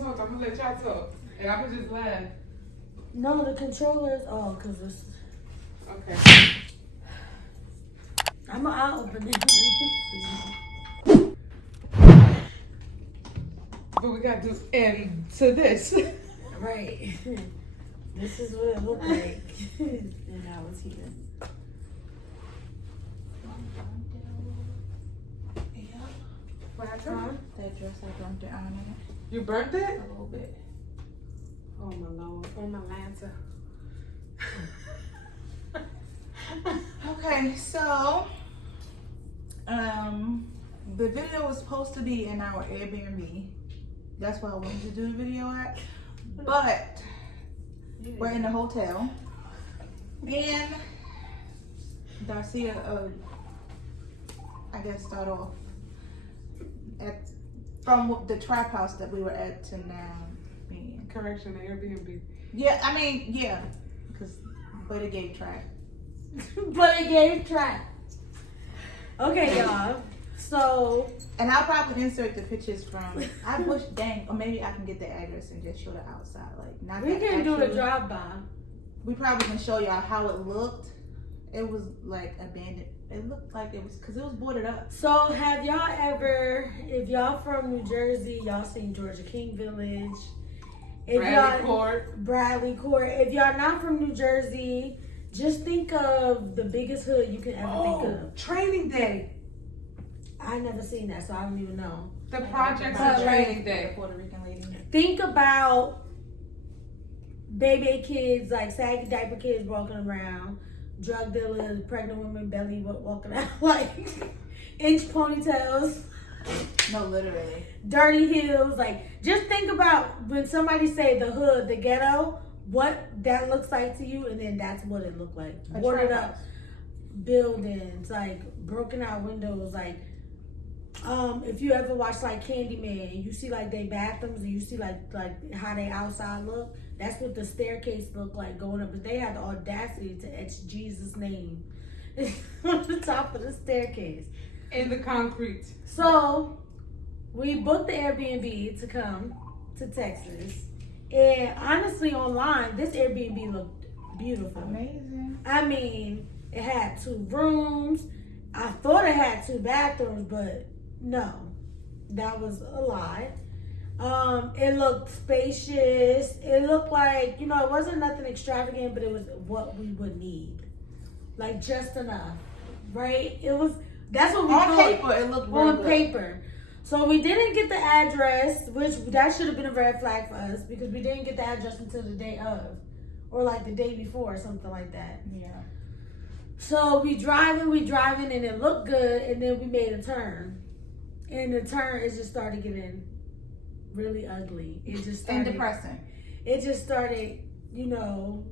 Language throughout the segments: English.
talk. I'm gonna let y'all talk. And I could just laugh. No, the controllers. Oh, cause it's. Okay. I'll open it. But we got to end to this. Right. This is what it looked like. And I was here. What happened? That dress I burnt it on it You burnt it? a little bit. Oh my lord. Oh my Lanta. Okay, so the video was supposed to be in our Airbnb. That's why I wanted to do the video at. But we're in the hotel. And Darcia, I guess, start off from the trap house that we were at to now being. Correction, the Airbnb. Yeah, I mean, yeah. But it gave track. But it gave track. Okay, y'all. So. And I'll probably insert the pictures from. I wish, dang, or maybe I can get the address and just show the outside, like not. We that can do a actual- drive-by. We probably can show y'all how it looked. It was like abandoned. It looked like it was because it was boarded up. So have y'all ever, if y'all from New Jersey, y'all seen Georgia King Village? If Bradley Court. Bradley Court. If y'all not from New Jersey, just think of the biggest hood you can ever think of. Training Day. I never seen that, so I don't even know. The projects But of Training Day. The Puerto Rican lady. Think about baby kids, like saggy diaper kids walking around, drug dealers, pregnant women, belly walking out, like inch ponytails, No, literally. dirty heels. Like, just think about when somebody say the hood, the ghetto, what that looks like to you, and then that's what it looked like. A Boarded trap up house. buildings, like broken out windows, like if you ever watch like Candyman, you see like they bathrooms and you see like how they outside look. That's what the staircase looked like going up. But they had the audacity to etch Jesus' name on the top of the staircase. In the concrete. So we booked the Airbnb to come to Texas. And honestly, online, this Airbnb looked beautiful. Amazing. I mean, it had 2 rooms. I thought it had 2 bathrooms, but no, that was a lie. It looked spacious. It looked like, it wasn't nothing extravagant, but it was what we would need. Like, just enough, right? That's what we On thought. paper, it looked real On good. paper. So we didn't get the address, which that should have been a red flag for us because we didn't get the address until the day of, or like the day before or something like that. Yeah. So we driving, and it looked good, and then we made a turn. And the turn, it just started getting really ugly. It just started. And depressing. It just started, you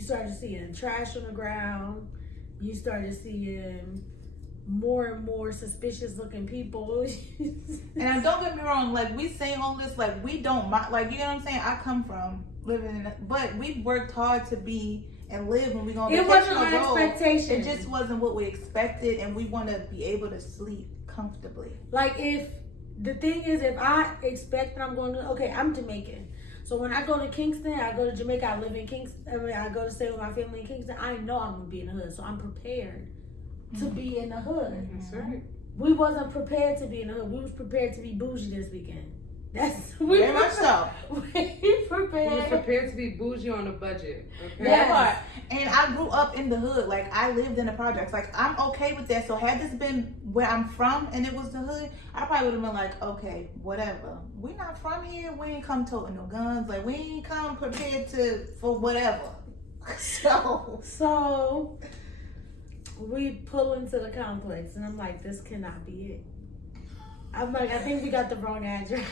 started seeing trash on the ground. You started seeing more and more suspicious looking people. And don't get me wrong, like we say all this, like we don't mind, like you know what I'm saying. I come from living in, but we worked hard to be and live when we gonna. It wasn't our expectation. It just wasn't what we expected, and we want to be able to sleep comfortably. Like if I expect that I'm going to, I'm Jamaican. So when I go to Kingston, I go to Jamaica, I live in Kingston, I go to stay with my family in Kingston, I know I'm going to be in the hood. So I'm prepared to be in the hood. That's right. We wasn't prepared to be in the hood. We was prepared to be bougie this weekend. Very much so. We We was prepared. prepared to be bougie on a budget. Okay. Yes. That part. And I grew up in the hood. Like I lived in the projects. Like I'm okay with that. So had this been where I'm from and it was the hood, I probably would have been like, okay, whatever. We not from here. We ain't come toting no guns. Like we ain't come prepared for whatever. So we pull into the complex and I'm like, this cannot be it. I'm like, I think we got the wrong address.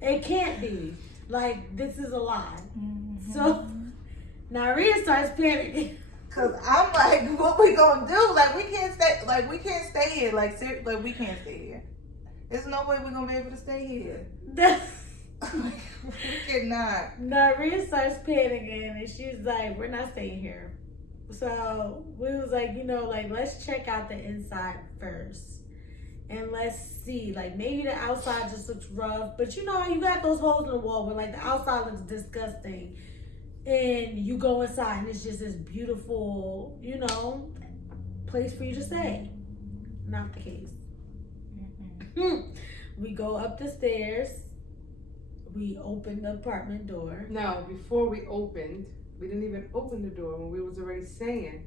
It can't be. Like, this is a lie. Mm-hmm. So now Rhea starts panicking. Cause I'm like, what we gonna do? Like we can't stay. Like we can't stay here. Like we can't stay here. There's no way we're gonna be able to stay here. We cannot. Now Rhea starts panicking and she's like, we're not staying here. So we was like, let's check out the inside first. and let's see. Like maybe the outside just looks rough, but you know how you got those holes in the wall where like the outside looks disgusting, and you go inside and it's just this beautiful, you know, place for you to stay. Not the case. We go up the stairs. We open the apartment door. No, before we opened, we didn't even open the door when we was already saying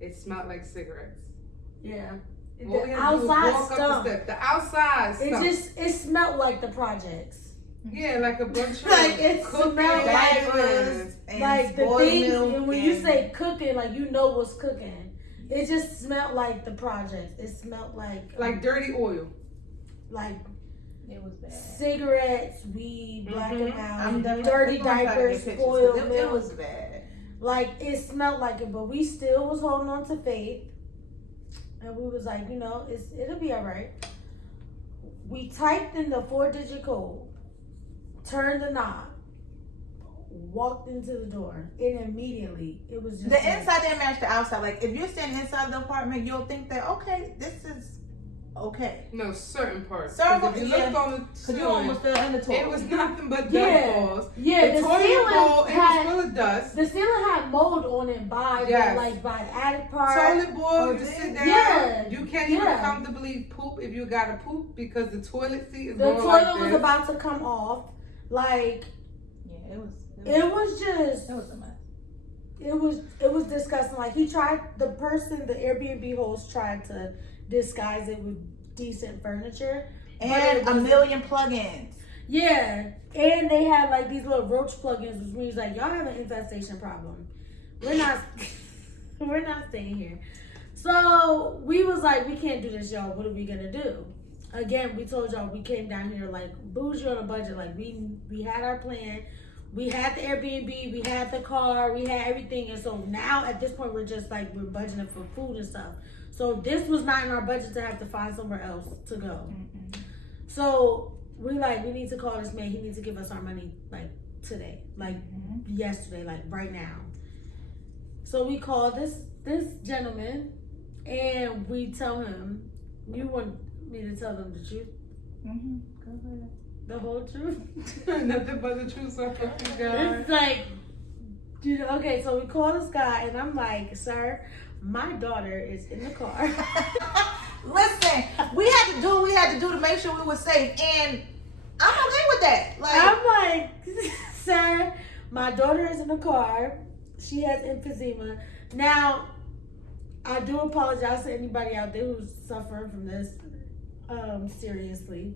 it smelled like cigarettes. Yeah. All we The had to do was outside walk up the stunk. steps. The outside stunk. It smelled like the projects. Yeah, like a bunch of Like, it cooking smelled like diapers and Like the spoiled things, milk and when you and- say cooking, like you know what's cooking. It just smelled like the projects. It smelled like dirty oil. like It was bad. cigarettes, weed, black and I'm white, definitely dirty gonna try to diapers, get pictures, 'cause spoiled it milk. was bad. Like it smelled like it, but we still was holding on to faith, and we was like, you know, it'll be all right. We typed in the 4-digit code, turned the knob, walked into the door, and immediately it was just The inside didn't match the outside. Like if you're standing inside the apartment, you'll think that okay, this is okay. No, certain parts. Certain 'Cause if you parts, looked on the Cause you ceiling, almost fell in the toilet. it was nothing but Yeah. dust balls. Yeah, the the toilet ceiling bowl, it had- was full of dust. the ceiling had mold on it by Yes. by the attic part. Toilet bowl, or you the- sit down. yeah, You can't even yeah. comfortably poop if you gotta poop because the toilet seat is The going toilet like was this. about to come off. Like Yeah, it was just it was a mess. it was disgusting. Like the Airbnb host tried to disguise it with decent furniture. And a million plugins. Yeah, and they had like these little roach plugins, which means like y'all have an infestation problem. We're not, we're not staying here. So we was like, we can't do this, y'all. What are we gonna do? Again, we told y'all we came down here like bougie on a budget. Like we had our plan. We had the Airbnb, we had the car, we had everything, and so now at this point we're just like we're budgeting for food and stuff. So this was not in our budget to have to find somewhere else to go. So we need to call this man. He needs to give us our money like today, like yesterday, like right now. So we call this gentleman, and we tell him, "You want me to tell them the truth, Go ahead. the whole truth?" Nothing but the truth, so fuck you guys. It's like, you know, okay. So we call this guy, and I'm like, "Sir, my daughter is in the car." Listen, we had to do what we had to do to make sure we were safe, and I'm okay with that. Like I'm like, "Sir, my daughter is in the car. She has emphysema." Now, I do apologize to anybody out there who's suffering from this seriously.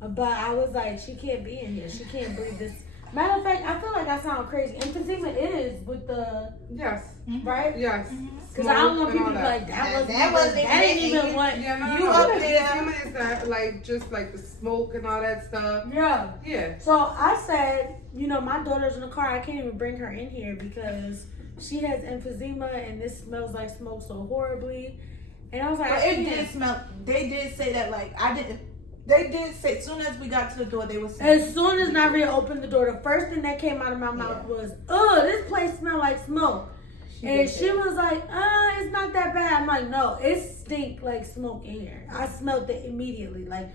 But I was like, she can't be in here. She can't breathe this. Matter of fact, I feel like I sound crazy. Emphysema is with the, Yes, right? yes. Because I don't want Smoke people and to all be like, that That wasn't ain't even- even what. Yeah, no, You no, up no. there. Emphysema is that, like, just like the smoke and all that stuff. Yeah. Yeah. So I said, you know, my daughter's in the car. I can't even bring her in here because she has emphysema and this smells like smoke so horribly. And I was like, But I it can't. did smell. They did say that. Like I didn't. They did say as soon as we got to the door, they were saying. As soon as Naria opened the door, the first thing that came out of my mouth was, "Oh, this place smells like smoke." And she was like, "It's not that bad." I'm like, "No, it stink like smoke in here." I smelled it immediately, like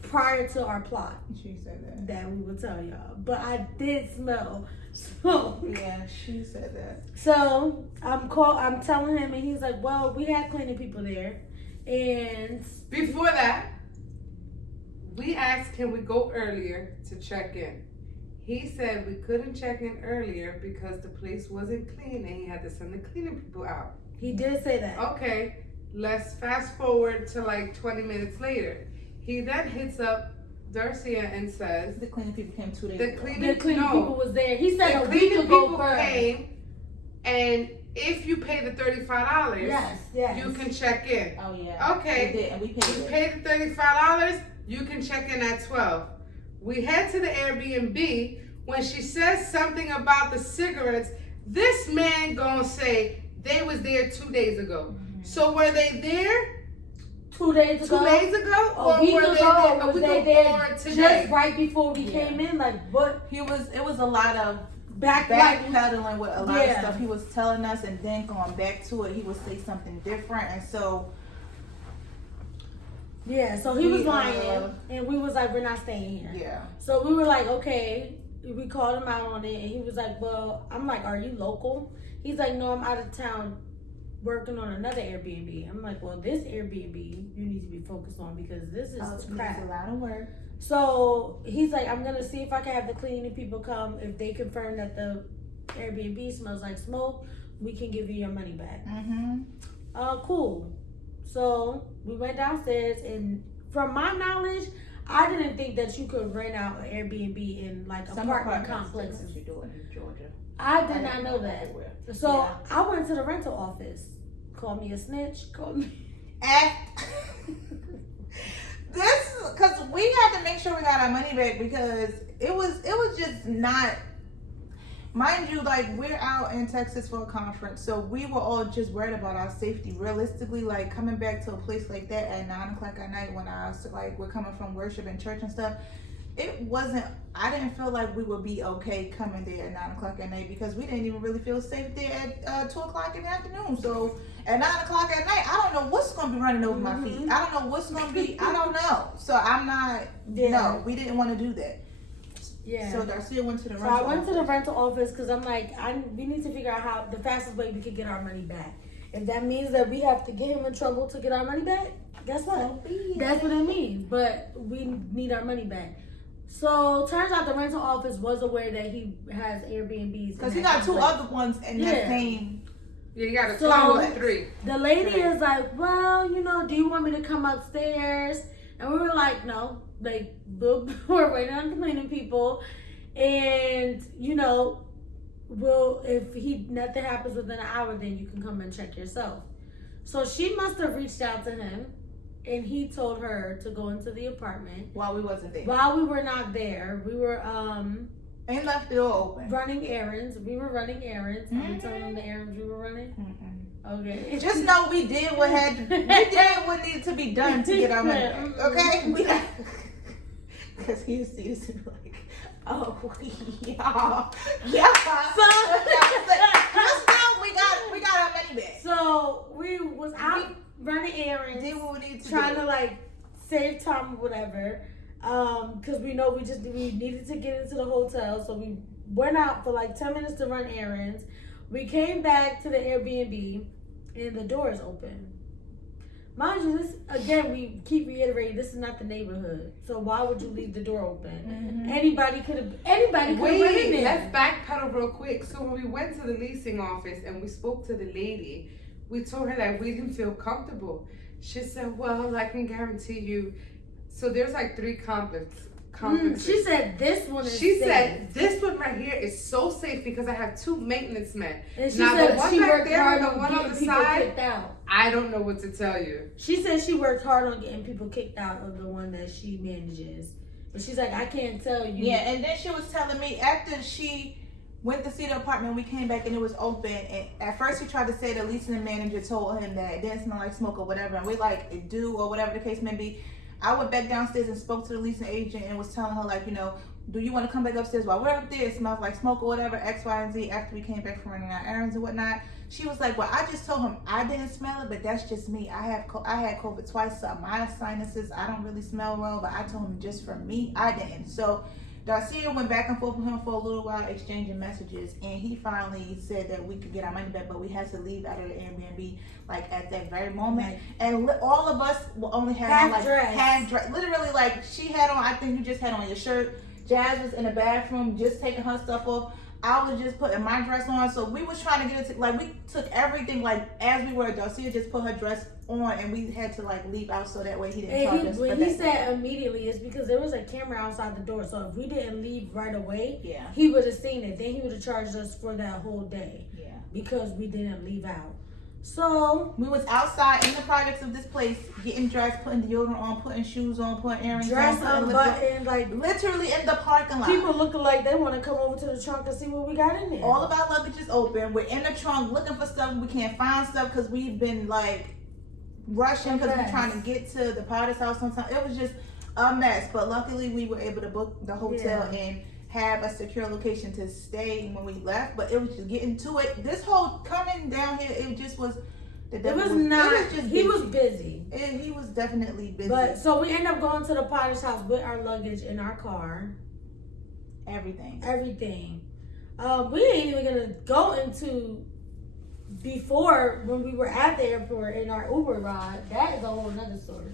prior to our plot She said that we would tell y'all. But I did smell smoke. that. Yeah, she said that. So I'm telling him, and he's like, "Well, we had cleaning people there, and Before that, we asked, can we go earlier to check in? He said we couldn't check in earlier because the place wasn't clean and he had to send the cleaning people out. he did say that." Okay, let's fast forward to like 20 minutes later. He then hits up Darcia and says, The cleaning people came 2 days the ago. cleaning, The cleaning no, people was there. He said the a week cleaning ago people first. came, and if you pay the $35, Yes. you can check in. Oh yeah. Okay. They did, and we paid You it. pay the $35, you can check in at 12. We head to the Airbnb. When she says something about the cigarettes, this man gonna say they was there 2 days ago. So were they there 2 days ago. 2 days ago, A or week were they ago, there a was week they before there today? just right before we Yeah. came in? Like what? It was a lot of Like backpedaling with a lot of Yeah. stuff he was telling us, and then going back to it, he would say something different, and so Yeah, so he was lying, uh, and we was like, we're not staying here. Yeah. So we were like, okay. We called him out on it, and he was like, well, I'm like, are you local? He's like, no, I'm out of town working on another Airbnb. I'm like, well, this Airbnb you need to be focused on because this is crap. It's a lot of work. So he's like, I'm gonna see if I can have the cleaning people come. If they confirm that the Airbnb smells like smoke, we can give you your money back. Cool. So we went downstairs, and from my knowledge, I didn't think that you could rent out an Airbnb in like apartment complexes. You do it in Georgia. I did not know that. Everywhere. So Yeah. I went to the rental office. Called me a snitch. Called me. This, because we had to make sure we got our money back because it was just not. Mind you, like, we're out in Texas for a conference, so we were all just worried about our safety. Realistically, like, coming back to a place like that at 9 o'clock at night when we're coming from worship and church and stuff, I didn't feel like we would be okay coming there at 9 o'clock at night because we didn't even really feel safe there at 2 o'clock in the afternoon. So at 9 o'clock at night, I don't know what's going to be running over my feet. I don't know what's going to be, I don't know. So I'm not, no, we didn't want to do that. Yeah. So Darcia went to the rental So I went to the office. rental office because I'm like, we need to figure out how the fastest way we could get our money back. If that means that we have to get him in trouble to get our money back, guess what? That's what it means. But we need our money back. So turns out the rental office was aware that he has Airbnbs. Because he got two other ones in that same. Yeah, you got a total of 3. The lady is like, well, do you want me to come upstairs? And we were like, no. Like, we're waiting on the cleaning people. And, if nothing happens within an hour, then you can come and check yourself. So she must have reached out to him. And he told her to go into the apartment. While we wasn't there. While we were not there. We were, and left the door open. running errands. We were running errands. Are we telling them the errands we were running? Okay. Just know we did what needed to be done to get our money back. Okay? Because he used to be like, oh, y'all. Yeah. Just know we got our money back. So we was out running errands. Did what we needed to trying do. to like save time or whatever. Because we know we needed to get into the hotel. So we went out for like 10 minutes to run errands. We came back to the Airbnb and the door is open. Mind you, this again, we keep reiterating, this is not the neighborhood. So why would you leave the door open? Anybody could have went in there. Let's backpedal real quick. So when we went to the leasing office and we spoke to the lady, we told her that we didn't feel comfortable. She said, well, I can guarantee you. So there's like 3 complexes. She said this one is She safe. said this one right here is so safe because I have 2 maintenance men. And she now said the one she back worked there hard and the on one on getting the people side, kicked out. I don't know what to tell you. She said she worked hard on getting people kicked out of the one that she manages. But she's like, I can't tell you. Yeah, and then she was telling me after she went to see the apartment, we came back and it was open. And at first, he tried to say the leasing manager told him that it didn't smell like smoke or whatever. And we like, it do or whatever the case may be. I went back downstairs and spoke to the leasing agent and was telling her, like, do you want to come back upstairs while we're up there? It smells like smoke or whatever, X, Y, and Z. After we came back from running our errands and whatnot, she was like, well, I just told him I didn't smell it, but that's just me. I had COVID twice, so my sinuses, I don't really smell well, but I told him just for me, I didn't. So Darcia went back and forth with him for a little while, exchanging messages, and he finally said that we could get our money back, but we had to leave out of the Airbnb like at that very moment. And all of us will only have half dress. Literally, like, she had on, I think you just had on your shirt. Jazz was in the bathroom just taking her stuff off. I was just putting my dress on. So we was trying to get it to, like, we took everything, like, as we were. Darcia just put her dress on and we had to, like, leave out so that way he didn't charge us for that. When he said immediately, it's because there was a camera outside the door. So if we didn't leave right away, yeah, he would have seen it. Then he would have charged us for that whole day. Yeah. Because we didn't leave out. So we was outside in the projects of this place, getting dressed, putting deodorant on, putting shoes on, putting earrings dressed on, unbuttoned, like literally in the parking lot. People looking like they want to come over to the trunk and see what we got in there. All of our luggage is open. We're in the trunk looking for stuff. We can't find stuff because we've been like rushing because we're trying to get to the Potter's house on time. It was just a mess. But luckily we were able to book the hotel and have a secure location to stay when we left. But it was just getting to it. This whole coming down here, it just was The It devil was not. It was just He was busy. busy. He was definitely busy. But so we end up going to the potter's house with our luggage in our car. Everything. We ain't even gonna go into before when we were at the airport in our Uber ride. That is a whole nother story.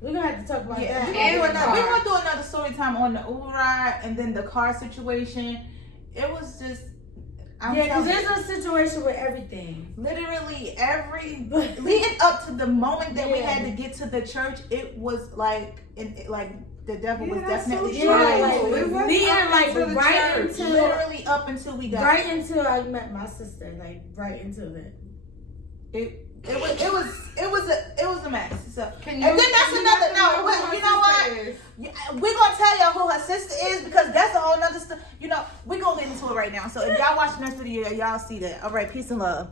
We're gonna have to talk about that. We're gonna do another story time on the Uber ride and then the car situation. It was just because there's a situation with everything. Literally leading up to the moment that we had to get to the church, it was like the devil was definitely trying literally up until we got right until I met my sister, like right into it. It was a mess. So And then that's another. No, you know what? We're gonna tell y'all who her sister is because that's a whole nother stuff. You know, we're gonna get into it right now. So if y'all watching this video, y'all see that. All right, peace and love.